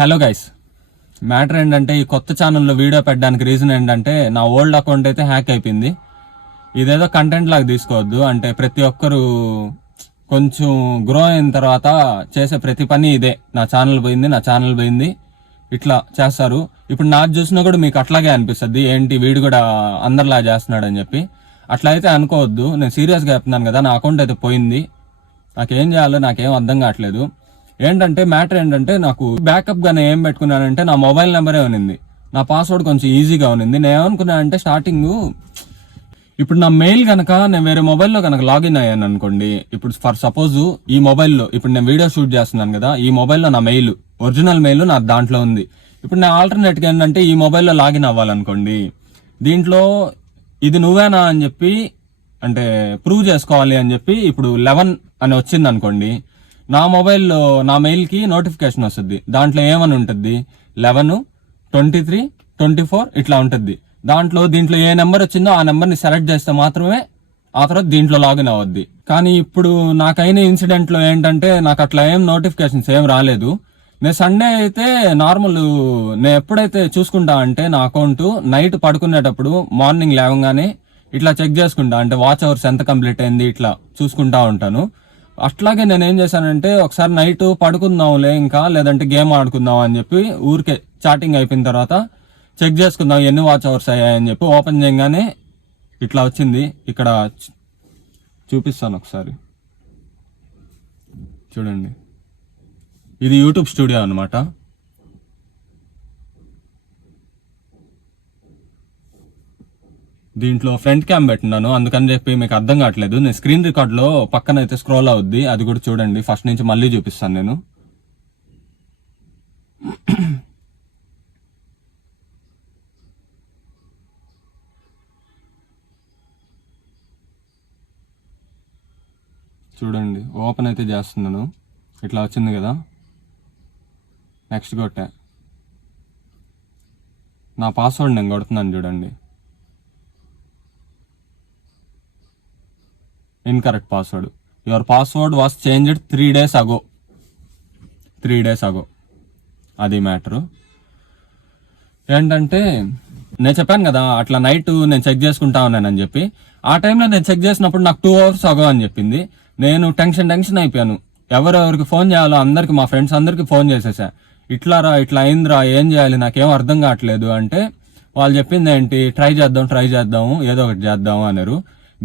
Hello guys, matter ఏంటంటే ఈ కొత్త ఛానల్లో వీడియో పెట్టడానికి రీజన్ ఏంటంటే నా ఓల్డ్ అకౌంట్ అయితే హ్యాక్ అయిపోయింది. ఇదేదో కంటెంట్ లాగా తీసుకోవద్దు. అంటే ప్రతి ఒక్కరు కొంచెం గ్రో అయిన తర్వాత చేసే ప్రతి పని ఇదే, నా ఛానల్ పోయింది ఇట్లా చేస్తారు. ఇప్పుడు నాకు చూసినా కూడా మీకు అట్లాగే అనిపిస్తుంది, ఏంటి వీడు కూడా అందరిలా చేస్తున్నాడు అని చెప్పి. అట్లా అయితే అనుకోవద్దు. నేను సీరియస్గా చెప్తున్నాను కదా, నా అకౌంట్ అయితే పోయింది. నాకేం చేయాలో నాకేం అర్థం కావట్లేదు. ఏంటంటే మ్యాటర్ ఏంటంటే, నాకు బ్యాకప్ గా నేను ఏం పెట్టుకున్నానంటే నా మొబైల్ నెంబరే ఉన్నింది, నా పాస్వర్డ్ కొంచెం ఈజీగా ఉన్నింది. నేను ఏమనుకున్నానంటే స్టార్టింగ్, ఇప్పుడు నా మెయిల్ కనుక నేను వేరే మొబైల్లో కనుక లాగిన్ అయ్యాను అనుకోండి, ఇప్పుడు ఫర్ సపోజ్ ఈ మొబైల్లో ఇప్పుడు నేను వీడియో షూట్ చేస్తున్నాను కదా, ఈ మొబైల్లో నా మెయిల్ ఒరిజినల్ మెయిల్ నా దాంట్లో ఉంది. ఇప్పుడు నేను ఆల్టర్నేట్గా ఏంటంటే ఈ మొబైల్లో లాగిన్ అవ్వాలనుకోండి, దీంట్లో ఇది నువ్వేనా అని చెప్పి అంటే ప్రూవ్ చేసుకోవాలి అని చెప్పి ఇప్పుడు 11 అని వచ్చింది అనుకోండి, నా మొబైల్లో నా మెయిల్కి నోటిఫికేషన్ వస్తుంది. దాంట్లో ఏమని ఉంటుంది, 11, 23, 24 ఇట్లా ఉంటుంది. దీంట్లో ఏ నెంబర్ వచ్చిందో ఆ నెంబర్ని సెలెక్ట్ చేస్తే మాత్రమే ఆ తర్వాత దీంట్లో లాగిన్ అవ్వద్ది. కానీ ఇప్పుడు నాకైన ఇన్సిడెంట్లో ఏంటంటే నాకు అట్లా ఏం నోటిఫికేషన్స్ ఏం రాలేదు. నేను సండే అయితే నార్మల్, నేను ఎప్పుడైతే చూసుకుంటా అంటే నా అకౌంట్ నైట్ పడుకునేటప్పుడు మార్నింగ్ లేవగానే ఇట్లా చెక్ చేసుకుంటా, అంటే వాచ్ అవర్స్ ఎంత కంప్లీట్ అయింది ఇట్లా చూసుకుంటా ఉంటాను. అట్లాగే నేను ఏం చేశానంటే ఒకసారి నైట్ పడుకుందాంలే ఇంకా, లేదంటే గేమ్ ఆడుకుందాం అని చెప్పి ఊరికే చాటింగ్ అయిపోయిన తర్వాత చెక్ చేసుకుందాం ఎన్ని వాచ్ అవర్స్ అయ్యాయని చెప్పి ఓపెన్ చేయగానే ఇట్లా వచ్చింది. ఇక్కడ చూపిస్తాను ఒకసారి చూడండి, ఇది యూట్యూబ్ స్టూడియో అనమాట. దీంట్లో ఫ్రంట్ క్యామ్ పెట్టినాను, అందుకని చెప్పి మీకు అర్థం కావట్లేదు. నేను స్క్రీన్ రికార్డ్లో పక్కన అయితే స్క్రోల్ అవుద్ది, అది కూడా చూడండి. ఫస్ట్ నుంచి మళ్ళీ చూపిస్తాను నేను. చూడండి, ఓపెన్ అయితే చేస్తున్నాను. ఇట్లా వచ్చింది కదా, నెక్స్ట్ కొట్టా. నా పాస్వర్డ్ నేను కొడుతున్నాను చూడండి, incorrect password. Your password was changed 3 days ago. 3 days ago అది మ్యాటరు. ఏంటంటే నేను చెప్పాను కదా అట్లా నైట్ నేను చెక్ చేసుకుంటా ఉన్నానని చెప్పి, ఆ టైంలో నేను చెక్ చేసినప్పుడు నాకు 2 hours ago అని చెప్పింది. నేను టెన్షన్ అయిపోయాను. ఎవరెవరికి ఫోన్ చేయాలో అందరికి, మా ఫ్రెండ్స్ అందరికి ఫోన్ చేసేసా. ఇట్లా అయిందిరా, ఏం చేయాలి నాకేం అర్థం కావట్లేదు అంటే, వాళ్ళు చెప్పింది ఏంటి, ట్రై చేద్దాం ఏదో ఒకటి చేద్దాము అన్నారు.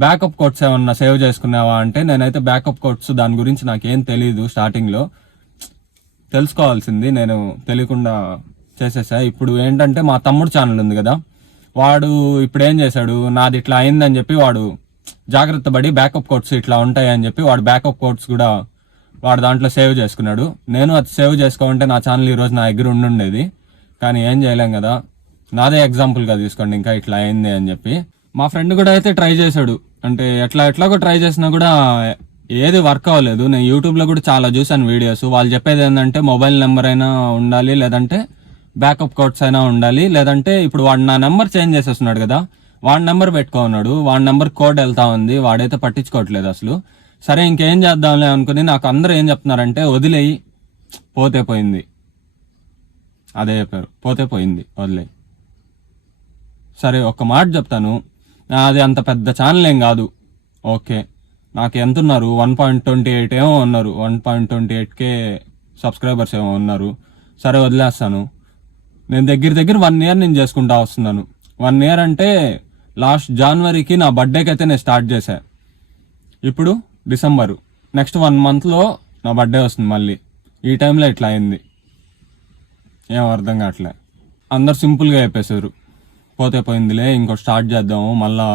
బ్యాకప్ కోడ్స్ ఏమన్నా సేవ్ చేసుకున్నావా అంటే, నేనైతే బ్యాకప్ కోడ్స్ దాని గురించి నాకేం తెలియదు. స్టార్టింగ్లో తెలుసుకోవాల్సింది నేను తెలియకుండా చేసేసా. ఇప్పుడు ఏంటంటే మా తమ్ముడు ఛానల్ ఉంది కదా, వాడు ఇప్పుడు ఏం చేశాడు, నాది ఇట్లా అయిందని చెప్పి వాడు జాగ్రత్త పడి బ్యాకప్ కోడ్స్ ఇట్లా ఉంటాయి అని చెప్పి వాడు బ్యాకప్ కోడ్స్ కూడా వాడు దాంట్లో సేవ్ చేసుకున్నాడు. నేను అది సేవ్ చేసుకోమంటే నా ఛానల్ ఈరోజు నా దగ్గర ఉండుండేది, కానీ ఏం చేయలేం కదా. నాదే ఎగ్జాంపుల్గా తీసుకోండి, ఇంకా ఇట్లా అయింది అని చెప్పి. మా ఫ్రెండ్ కూడా అయితే ట్రై చేశాడు, అంటే ఎట్లాగో ట్రై చేసినా కూడా ఏది వర్క్ అవ్వలేదు. నేను యూట్యూబ్లో కూడా చాలా చూసాను వీడియోస్. వాళ్ళు చెప్పేది ఏంటంటే మొబైల్ నెంబర్ అయినా ఉండాలి, లేదంటే బ్యాకప్ కోడ్స్ అయినా ఉండాలి, లేదంటే ఇప్పుడు వాడు నా నెంబర్ చేంజ్ చేసేస్తున్నాడు కదా, వాడి నెంబర్ పెట్టుకున్నాడు, వాడి నెంబర్ కోడ్ వెళ్తా ఉంది, వాడైతే పట్టించుకోవట్లేదు అసలు. సరే ఇంకేం చేద్దాంలే అనుకుని, నాకు అందరూ ఏం చెప్తున్నారంటే వదిలేయి, పోతే పోయింది, అదే చెప్పారు, పోతే పోయింది వదిలేయి. సరే ఒక్క మాట చెప్తాను, అది అంత పెద్ద ఛానల్ ఏం కాదు, ఓకే. నాకు ఎంత ఉన్నారు, 1.28 ఏమో ఉన్నారు, 1.28K సబ్స్క్రైబర్స్ ఏమో ఉన్నారు. సరే వదిలేస్తాను. నేను దగ్గర 1 year నేను చేసుకుంటా వస్తున్నాను. 1 year అంటే లాస్ట్ జనవరికి నా బర్త్డేకి అయితే నేను స్టార్ట్ చేశా. ఇప్పుడు డిసెంబరు, నెక్స్ట్ 1 monthలో నా బర్త్డే వస్తుంది మళ్ళీ. ఈ టైంలో ఇట్లా అయింది, ఏం అర్థం కావట్లే. అందరు సింపుల్గా చెప్పేశారు, పోతే పోయిందిలే ఇంకో స్టార్ట్ చేద్దాము, మళ్ళా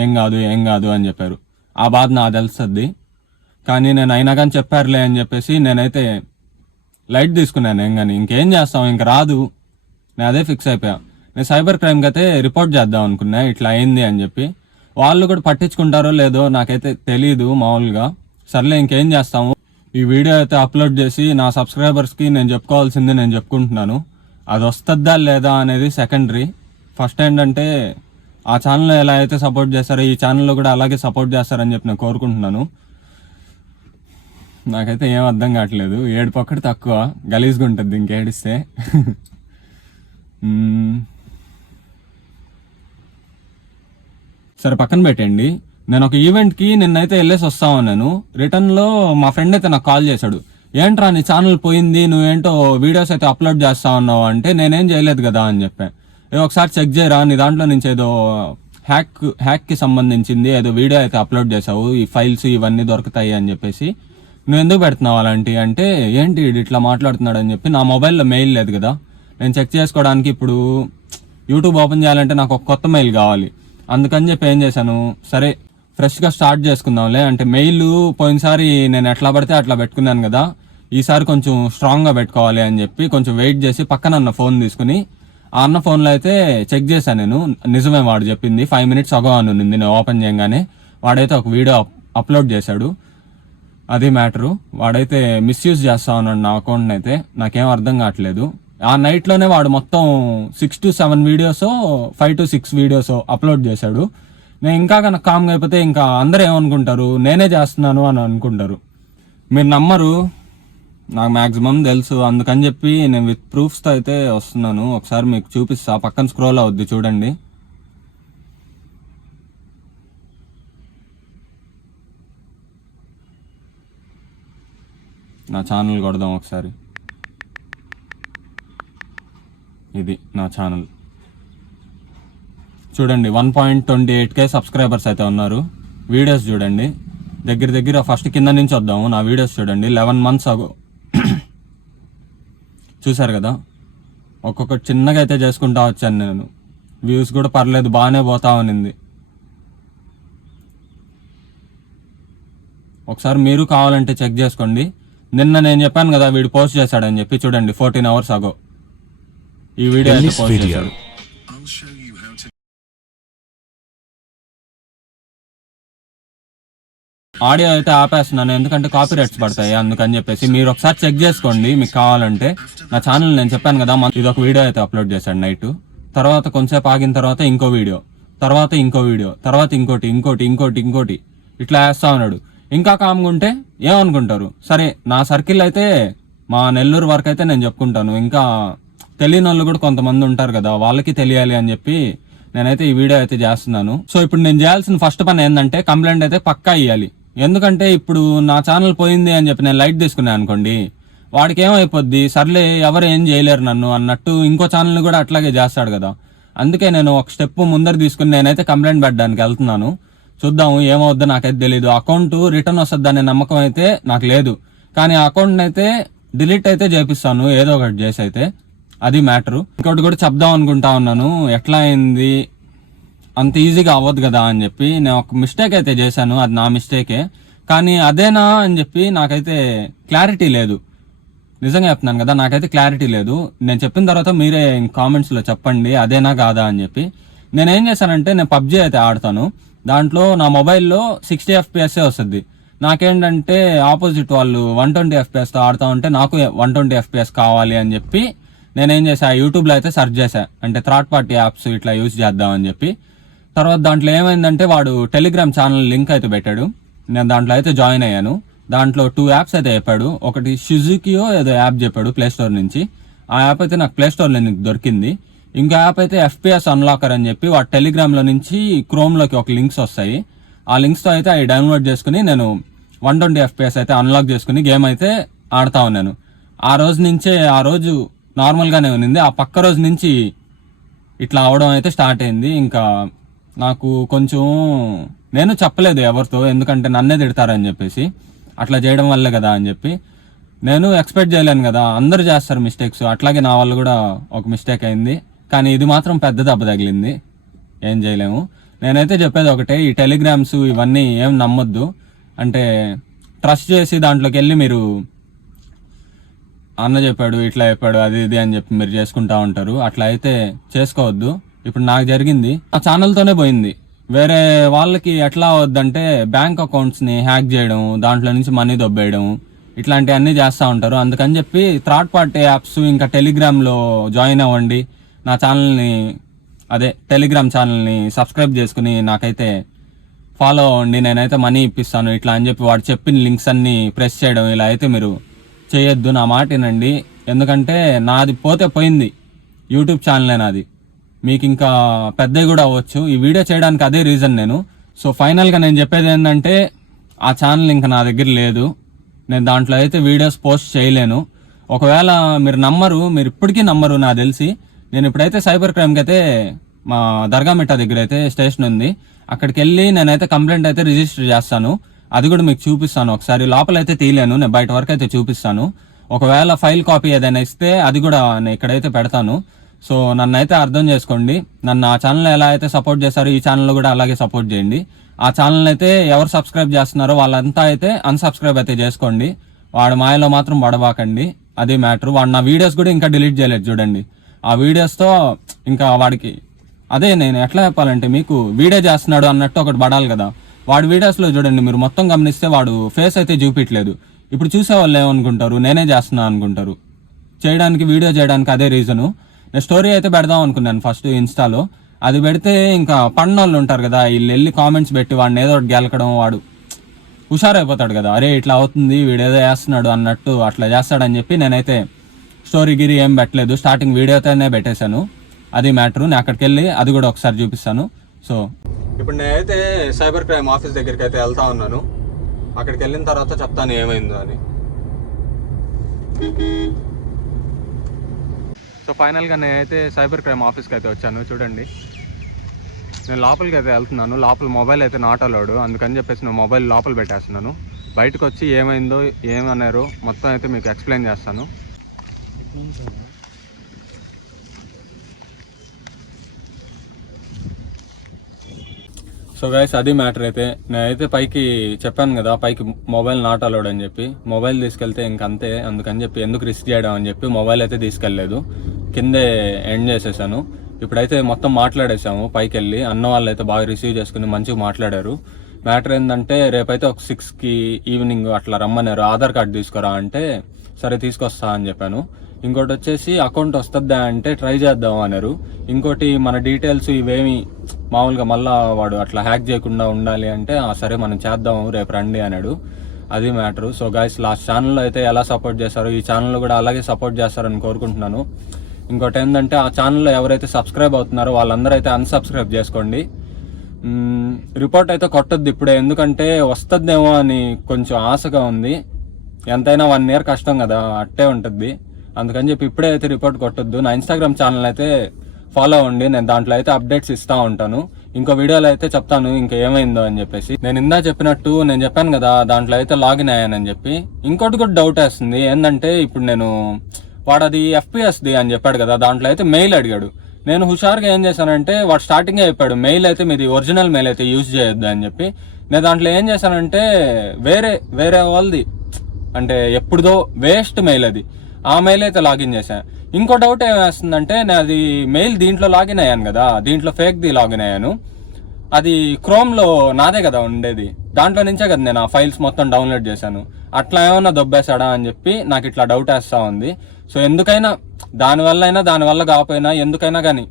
ఏం కాదు అని చెప్పారు. ఆ బాధ నాకు తెలుస్తుంది, కానీ నేను అయినా కానీ చెప్పారులే అని చెప్పేసి నేనైతే లైట్ తీసుకున్నాను. ఇంకేం చేస్తాం, ఇంక రాదు. నేను అదే ఫిక్స్ అయిపోయా. నేను సైబర్ క్రైమ్కి అయితే రిపోర్ట్ చేద్దాం అనుకున్నా, ఇట్లా అయింది అని చెప్పి. వాళ్ళు కూడా పట్టించుకుంటారో లేదో నాకైతే తెలీదు మామూలుగా. సర్లే ఇంకేం చేస్తాము, ఈ వీడియో అయితే అప్లోడ్ చేసి నా సబ్స్క్రైబర్స్కి నేను చెప్పుకోవాల్సింది నేను చెప్పుకుంటున్నాను. అది వస్తుందా లేదా అనేది సెకండరీ. ఫస్ట్ ఏంటంటే ఆ ఛానల్లో ఎలా అయితే సపోర్ట్ చేస్తారో ఈ ఛానల్లో కూడా అలాగే సపోర్ట్ చేస్తారని చెప్పి నేను కోరుకుంటున్నాను. నాకైతే ఏం అర్థం కావట్లేదు. ఏడుపు ఒక్కటి తక్కువ, గలీజ్గా ఉంటుంది ఇంకేడిస్తే. సరే పక్కన పెట్టండి. నేను ఒక ఈవెంట్కి నిన్నైతే వెళ్ళేసి వస్తా ఉన్నాను. రిటర్న్లో మా ఫ్రెండ్ అయితే నాకు కాల్ చేశాడు. ఏంట్రా నీ ఛానల్ పోయింది, నువ్వేంటో వీడియోస్ అయితే అప్లోడ్ చేస్తా ఉన్నావు అంటే, నేనేం చేయలేదు కదా అని చెప్పాను. ఒకసారి చెక్ చేయరా, నీ దాంట్లో నుంచి ఏదో హ్యాక్కి సంబంధించింది ఏదో వీడియో అయితే అప్లోడ్ చేసావు, ఈ ఫైల్స్ ఇవన్నీ దొరుకుతాయి అని చెప్పేసి, నువ్వు ఎందుకు పెడుతున్నావు అలాంటి అంటే, ఏంటి ఇట్లా మాట్లాడుతున్నాడు అని చెప్పి, నా మొబైల్లో మెయిల్ లేదు కదా, నేను చెక్ చేసుకోవడానికి ఇప్పుడు యూట్యూబ్ ఓపెన్ చేయాలంటే నాకు ఒక కొత్త మెయిల్ కావాలి. అందుకని చెప్పి ఏం చేశాను, సరే ఫ్రెష్గా స్టార్ట్ చేసుకుందాంలే అంటే, మెయిల్ పోయినసారి నేను ఎట్లా పడితే అట్లా పెట్టుకున్నాను కదా, ఈసారి కొంచెం స్ట్రాంగ్గా పెట్టుకోవాలి అని చెప్పి కొంచెం వెయిట్ చేసి పక్కన అన్న ఫోన్ తీసుకుని, ఆ అన్న ఫోన్లో అయితే చెక్ చేశాను నేను. నిజమే వాడు చెప్పింది, 5 minutes అగో అని ఉంది. నేను ఓపెన్ చేయగానే వాడైతే ఒక వీడియో అప్లోడ్ చేశాడు. అది మ్యాటరు. వాడైతే మిస్యూజ్ చేస్తా ఉన్నాడు నా అకౌంట్ని అయితే. నాకేం అర్థం కావట్లేదు. ఆ నైట్లోనే వాడు మొత్తం 6 to 7 videos, 5 to 6 videos upload చేశాడు. నేను ఇంకా కనుక కామ్గా అయిపోతే ఇంకా అందరూ ఏమనుకుంటారు, నేనే చేస్తున్నాను అని అనుకుంటారు. మీరు నమ్మరు, నాకు మ్యాక్సిమం తెలుసు. అందుకని చెప్పి నేను విత్ ప్రూఫ్స్తో అయితే వస్తున్నాను. ఒకసారి మీకు చూపిస్తా, పక్కన స్క్రోల్ అవుద్ది చూడండి. నా ఛానల్ కొడదాం ఒకసారి. ఇది నా ఛానల్ చూడండి. 1.28K సబ్స్క్రైబర్స్ అయితే ఉన్నారు. వీడియోస్ చూడండి, దగ్గర దగ్గర ఫస్ట్ కింద నుంచి వద్దాము. నా వీడియోస్ చూడండి, 11 months అగో. చూసారు కదా, ఒక్కొక్కటి చిన్నగా అయితే చేసుకుంటా వచ్చాను నేను. వ్యూస్ కూడా పర్లేదు, బాగానే పోతా ఉన్నింది. ఒకసారి మీరు కావాలంటే చెక్ చేసుకోండి. నిన్న నేను చెప్పాను కదా వీడు పోస్ట్ చేశాడని చెప్పి, చూడండి 14 hours అగో ఈ వీడియో అయితే పోస్ట్ చేశాడు. ఆడియో అయితే ఆపేస్తున్నాను ఎందుకంటే కాపీ రైట్స్ పడతాయి, అందుకని చెప్పేసి. మీరు ఒకసారి చెక్ చేసుకోండి మీకు కావాలంటే. నా ఛానల్ నేను చెప్పాను కదా, ఇది ఒక వీడియో అయితే అప్లోడ్ చేశాడు నైట్. తర్వాత కొంచెంసేపు ఆగిన తర్వాత ఇంకో వీడియో, తర్వాత ఇంకో వీడియో, తర్వాత ఇంకోటి ఇంకోటి ఇంకోటి ఇంకోటి ఇట్లా వేస్తా ఉన్నాడు. ఇంకా కామ్గా ఉంటే ఏమనుకుంటారు. సరే నా సర్కిల్ అయితే మా నెల్లూరు వరకు అయితే నేను చెప్పుకుంటాను. ఇంకా తెలియని వాళ్ళు కూడా కొంతమంది ఉంటారు కదా, వాళ్ళకి తెలియాలి అని చెప్పి నేనైతే ఈ వీడియో అయితే చేస్తున్నాను. సో ఇప్పుడు నేను చేయాల్సిన ఫస్ట్ పని ఏంటంటే, కంప్లైంట్ అయితే పక్కా ఇవ్వాలి. ఎందుకంటే ఇప్పుడు నా ఛానల్ పోయింది అని చెప్పి నేను లైట్ తీసుకున్నాను అనుకోండి, వాడికి ఏమైపోద్ది, సర్లే ఎవరు ఏం చేయలేరు నన్ను అన్నట్టు ఇంకో ఛానల్ కూడా అట్లాగే చేస్తాడు కదా. అందుకే నేను ఒక స్టెప్ ముందర తీసుకుని నేనైతే కంప్లైంట్ పెట్టడానికి వెళ్తున్నాను. చూద్దాము ఏమవుద్దో నాకైతే తెలీదు. అకౌంట్ రిటర్న్ వస్తుందనే నమ్మకం అయితే నాకు లేదు, కానీ ఆ అకౌంట్ అయితే డిలీట్ అయితే చేపిస్తాను ఏదో ఒకటి చేసి అయితే. అది మ్యాటరు. ఇంకోటి కూడా చెప్దాం అనుకుంటా ఉన్నాను, ఎట్లా అయింది అంత ఈజీగా అవ్వదు కదా అని చెప్పి. నేను ఒక మిస్టేక్ అయితే చేశాను, అది నా మిస్టేకే, కానీ అదేనా అని చెప్పి నాకైతే క్లారిటీ లేదు. నిజంగా చెప్తున్నాను కదా, నాకైతే క్లారిటీ లేదు. నేను చెప్పిన తర్వాత మీరే కామెంట్స్లో చెప్పండి అదేనా కాదా అని చెప్పి. నేనేం చేశానంటే, నేను పబ్జీ అయితే ఆడతాను. దాంట్లో నా మొబైల్లో 60 FPS వస్తుంది. నాకేంటంటే ఆపోజిట్ వాళ్ళు 120 FPS ఆడుతూ ఉంటే నాకు 120 FPS కావాలి అని చెప్పి నేనేం చేసా, యూట్యూబ్లో అయితే సెర్చ్ చేశా, అంటే థర్డ్ పార్టీ యాప్స్ ఇట్లా యూజ్ చేద్దామని చెప్పి. తర్వాత దాంట్లో ఏమైందంటే, వాడు టెలిగ్రామ్ ఛానల్ లింక్ అయితే పెట్టాడు. నేను దాంట్లో అయితే జాయిన్ అయ్యాను. దాంట్లో 2 యాప్స్ అయితే చెప్పాడు. ఒకటి షిజుకియో ఏదో యాప్ చెప్పాడు ప్లే స్టోర్ నుంచి. ఆ యాప్ అయితే నాకు ప్లే స్టోర్లో దొరికింది. ఇంకో యాప్ అయితే FPS అన్లాకర్ అని చెప్పి, వాడు టెలిగ్రామ్లో నుంచి క్రోమ్లోకి ఒక లింక్స్ వస్తాయి. ఆ లింక్స్తో అయితే అవి డౌన్లోడ్ చేసుకుని నేను 120 FPS అయితే అన్లాక్ చేసుకుని గేమ్ అయితే ఆడుతా ఉన్నాను. ఆ రోజు నుంచే, ఆ రోజు నార్మల్గానే ఉన్నింది, ఆ పక్క రోజు నుంచి ఇట్లా అవడం అయితే స్టార్ట్ అయింది. ఇంకా నాకు కొంచెం, నేను చెప్పలేదు ఎవరితో, ఎందుకంటే నన్నే తిడతారని చెప్పేసి, అట్లా చేయడం వల్లే కదా అని చెప్పి. నేను ఎక్స్పెక్ట్ చేయలేను కదా, అందరూ చేస్తారు మిస్టేక్స్, అట్లాగే నా వల్ల కూడా ఒక మిస్టేక్ అయింది. కానీ ఇది మాత్రం పెద్ద దెబ్బ తగిలింది, ఏం చేయలేము. నేనైతే చెప్పేది ఒకటే, ఈ టెలిగ్రామ్స్ ఇవన్నీ ఏం నమ్మొద్దు. అంటే ట్రస్ట్ చేసి దాంట్లోకి వెళ్ళి మీరు అన్న చెప్పాడు ఇట్లా చెప్పాడు అది ఇది అని చెప్పి మీరు చేసుకుంటా ఉంటారు. అట్లా అయితే చేసుకోవద్దు. ఇప్పుడు నాకు జరిగింది ఆ ఛానల్తోనే పోయింది. వేరే వాళ్ళకి ఎట్లా అవద్దంటే, బ్యాంక్ అకౌంట్స్ని హ్యాక్ చేయడం, దాంట్లో నుంచి మనీ దొబ్బేయడం, ఇట్లాంటివన్నీ చేస్తూ ఉంటారు. అందుకని చెప్పి థర్డ్ పార్టీ యాప్స్ ఇంకా టెలిగ్రామ్లో జాయిన్ అవ్వండి. నా ఛానల్ని, అదే టెలిగ్రామ్ ఛానల్ని సబ్స్క్రైబ్ చేసుకుని నాకైతే ఫాలో అవ్వండి, నేనైతే మనీ ఇప్పిస్తాను ఇట్లా అని చెప్పి వాడు చెప్పిన లింక్స్ అన్ని ప్రెస్ చేయడం ఇలా అయితే మీరు చేయొద్దు. నా మాట వినండి. ఎందుకంటే నాది పోతే పోయింది, యూట్యూబ్ ఛానలే నాది. మీకు ఇంకా పెద్దవి కూడా అవ్వచ్చు. ఈ వీడియో చేయడానికి అదే రీజన్ నేను. సో ఫైనల్గా నేను చెప్పేది ఏంటంటే ఆ ఛానల్ ఇంకా నా దగ్గర లేదు. నేను దాంట్లో అయితే వీడియోస్ పోస్ట్ చేయలేను. ఒకవేళ మీరు నమ్మరు, మీరు ఇప్పటికీ నమ్మరు నాకు తెలిసి. నేను ఇప్పుడైతే సైబర్ క్రైమ్కి అయితే మా దర్గామిట్ట దగ్గర అయితే స్టేషన్ ఉంది, అక్కడికి వెళ్ళి నేనైతే కంప్లైంట్ అయితే రిజిస్టర్ చేస్తాను. అది కూడా మీకు చూపిస్తాను ఒకసారి. లోపలైతే తీయలేను, నేను బయట వరకు అయితే చూపిస్తాను. ఒకవేళ ఫైల్ కాపీ ఏదైనా ఇస్తే అది కూడా నేను ఇక్కడైతే పెడతాను. సో నన్ను అయితే అర్థం చేసుకోండి. నన్ను ఆ ఛానల్ ఎలా అయితే సపోర్ట్ చేస్తారో ఈ ఛానల్ కూడా అలాగే సపోర్ట్ చేయండి. ఆ ఛానల్ అయితే ఎవరు సబ్స్క్రైబ్ చేస్తున్నారో వాళ్ళంతా అయితే అన్సబ్స్క్రైబ్ అయితే చేసుకోండి. వాడు మాయలో మాత్రం పడబాకండి, అది మ్యాటర్. వాడు నా వీడియోస్ కూడా ఇంకా డిలీట్ చేయలేదు చూడండి. ఆ వీడియోస్తో ఇంకా వాడికి అదే నేను ఎట్లా చెప్పాలంటే, మీకు వీడియో చేస్తున్నాడు అన్నట్టు ఒకటి పడాలి కదా. వాడి వీడియోస్లో చూడండి, మీరు మొత్తం గమనిస్తే వాడు ఫేస్ అయితే చూపించలేదు. ఇప్పుడు చూసే వాళ్ళు ఏమనుకుంటారు, నేనే చేస్తున్నా అనుకుంటారు. చేయడానికి వీడియో చేయడానికి అదే రీజను. నేను స్టోరీ అయితే పెడదాం అనుకున్నాను ఫస్ట్ ఇన్స్టాలో. అది పెడితే ఇంకా పడిన వాళ్ళు ఉంటారు కదా, వీళ్ళు వెళ్ళి కామెంట్స్ పెట్టి వాడిని ఏదో ఒకటి గెలకడం, వాడు హుషారైపోతాడు కదా, అరే ఇట్లా అవుతుంది వీడు ఏదో చేస్తున్నాడు అన్నట్టు అట్లా చేస్తాడని చెప్పి నేనైతే స్టోరీ గిరి ఏం పెట్టలేదు. స్టార్టింగ్ వీడియోతోనే పెట్టేశాను, అది మ్యాటరు. నేను అక్కడికి వెళ్ళి అది కూడా ఒకసారి చూపిస్తాను. సో ఇప్పుడు నేనైతే సైబర్ క్రైమ్ ఆఫీస్ దగ్గరికి అయితే వెళ్తా ఉన్నాను. అక్కడికి వెళ్ళిన తర్వాత చెప్తాను ఏమైందో అని. సో ఫైనల్గా నేనైతే సైబర్ క్రైమ్ ఆఫీస్కి అయితే వచ్చాను. చూడండి, నేను లోపలికి అయితే వెళ్తున్నాను. లోపల మొబైల్ అయితే నాట్ అలౌడ్, అందుకని చెప్పేసి నేను మొబైల్ లోపల పెట్టేస్తున్నాను. బయటకు వచ్చి ఏమైందో ఏమన్నారో మొత్తం అయితే మీకు ఎక్స్ప్లెయిన్ చేస్తాను. సో గైస్, అది మ్యాటర్. అయితే నేనైతే పైకి చెప్పాను కదా, పైకి మొబైల్ నాట్ అలౌడ్ అని చెప్పి. మొబైల్ తీసుకెళ్తే ఇంకంతే, అందుకని చెప్పి ఎందుకు రిస్క్ చేయడం అని చెప్పి మొబైల్ అయితే తీసుకెళ్ళలేదు, కిందే ఎండ్ చేసేసాను. ఇప్పుడైతే మొత్తం మాట్లాడేసాము పైకి వెళ్ళి. అన్న వాళ్ళు అయితే బాగా రిసీవ్ చేసుకుని మంచిగా మాట్లాడారు. మ్యాటర్ ఏంటంటే రేపైతే ఒక 6కి ఈవినింగ్ అట్లా రమ్మన్నారు. ఆధార్ కార్డు తీసుకురా అంటే సరే తీసుకొస్తా అని చెప్పాను. ఇంకోటి వచ్చేసి అకౌంట్ వస్తుందా అంటే ట్రై చేద్దాం అన్నారు. ఇంకోటి మన డీటెయిల్స్ ఇవేమి మామూలుగా మళ్ళా వాడు అట్లా హ్యాక్ చేయకుండా ఉండాలి అంటే సరే మనం చేద్దాం రేపు రండి అన్నాడు, అది మ్యాటరు. సో గైస్, లాస్ట్ ఛానల్లో అయితే ఎలా సపోర్ట్ చేశారో ఈ ఛానల్లో కూడా అలాగే సపోర్ట్ చేస్తారని కోరుకుంటున్నాను. ఇంకోటి ఏంటంటే ఆ ఛానల్లో ఎవరైతే సబ్స్క్రైబ్ అవుతున్నారో వాళ్ళందరూ అయితే అన్సబ్స్క్రైబ్ చేసుకోండి. రిపోర్ట్ అయితే కొట్టద్దు ఇప్పుడే, ఎందుకంటే వస్తుందేమో అని కొంచెం ఆశగా ఉంది. ఎంతైనా 1 year కష్టం కదా, అట్టే ఉంటుంది. అందుకని చెప్పి ఇప్పుడే అయితే రిపోర్ట్ కొట్టొద్దు. నా ఇన్స్టాగ్రామ్ ఛానల్ అయితే ఫాలో అవ్వండి, నేను దాంట్లో అయితే అప్డేట్స్ ఇస్తూ ఉంటాను. ఇంకో వీడియోలో అయితే చెప్తాను ఇంకా ఏమైందో అని చెప్పేసి. నేను ఇందా చెప్పినట్టు నేను చెప్పాను కదా దాంట్లో అయితే లాగిన్ అయ్యానని చెప్పి. ఇంకోటి కూడా డౌట్ వేస్తుంది ఏంటంటే, ఇప్పుడు నేను వాడు అది FPSది అని చెప్పాడు కదా, దాంట్లో అయితే మెయిల్ అడిగాడు. నేను హుషారుగా ఏం చేశానంటే, వాడు స్టార్టింగే చెప్పాడు మెయిల్ అయితే మీది ఒరిజినల్ మెయిల్ అయితే యూజ్ చేయొద్దు అని చెప్పి. నేను దాంట్లో ఏం చేశానంటే వేరే వాళ్ళది అంటే ఎప్పుడుదో వేస్ట్ మెయిల్ అది, ఆ మెయిల్ అయితే లాగిన్ చేశాను. ఇంకో డౌట్ ఏమేస్తుందంటే, నేను అది మెయిల్ దీంట్లో లాగిన్ అయ్యాను కదా, దీంట్లో ఫేక్ది లాగిన్ అయ్యాను. అది క్రోమ్లో నాదే కదా ఉండేది, దాంట్లో నుంచే కదా నేను ఆ ఫైల్స్ మొత్తం డౌన్లోడ్ చేశాను. అట్లా ఏమన్నా దొబ్బేశాడా అని చెప్పి నాకు ఇట్లా డౌట్ వేస్తూ ఉంది. సో ఎందుకైనా దానివల్ల కాకపోయినా ఎందుకైనా కానీ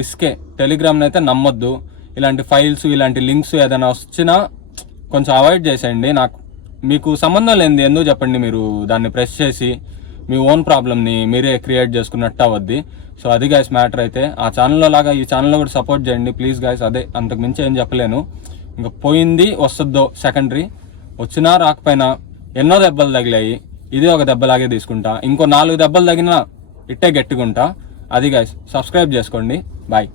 రిస్కే. టెలిగ్రామ్ని అయితే నమ్మొద్దు. ఇలాంటి ఫైల్స్ ఇలాంటి లింక్స్ ఏదైనా వచ్చినా కొంచెం అవాయిడ్ చేసేయండి. మీకు సంబంధం లేనిది ఎందుకు చెప్పండి, మీరు దాన్ని ప్రెస్ చేసి మీ ఓన్ ప్రాబ్లమ్ని మీరే క్రియేట్ చేసుకున్నట్టు అవద్ది. సో అది గైస్ మ్యాటర్. అయితే ఆ ఛానల్లో లాగా ఈ ఛానల్లో కూడా సపోర్ట్ చేయండి ప్లీజ్ గైస్. అదే, అంతకు మించి ఏం చెప్పలేను. ఇంకా పోయింది వస్తుందో సెకండరీ, వచ్చినా రాకపోయినా ఎన్నో దెబ్బలు తగిలాయి, ఇది ఒక దెబ్బలాగే తీసుకుంటా. ఇంకో 4 దెబ్బలు తగినా ఇట్టే గట్టిగుంటా. అది గైస్, సబ్స్క్రైబ్ చేసుకోండి. బాయ్.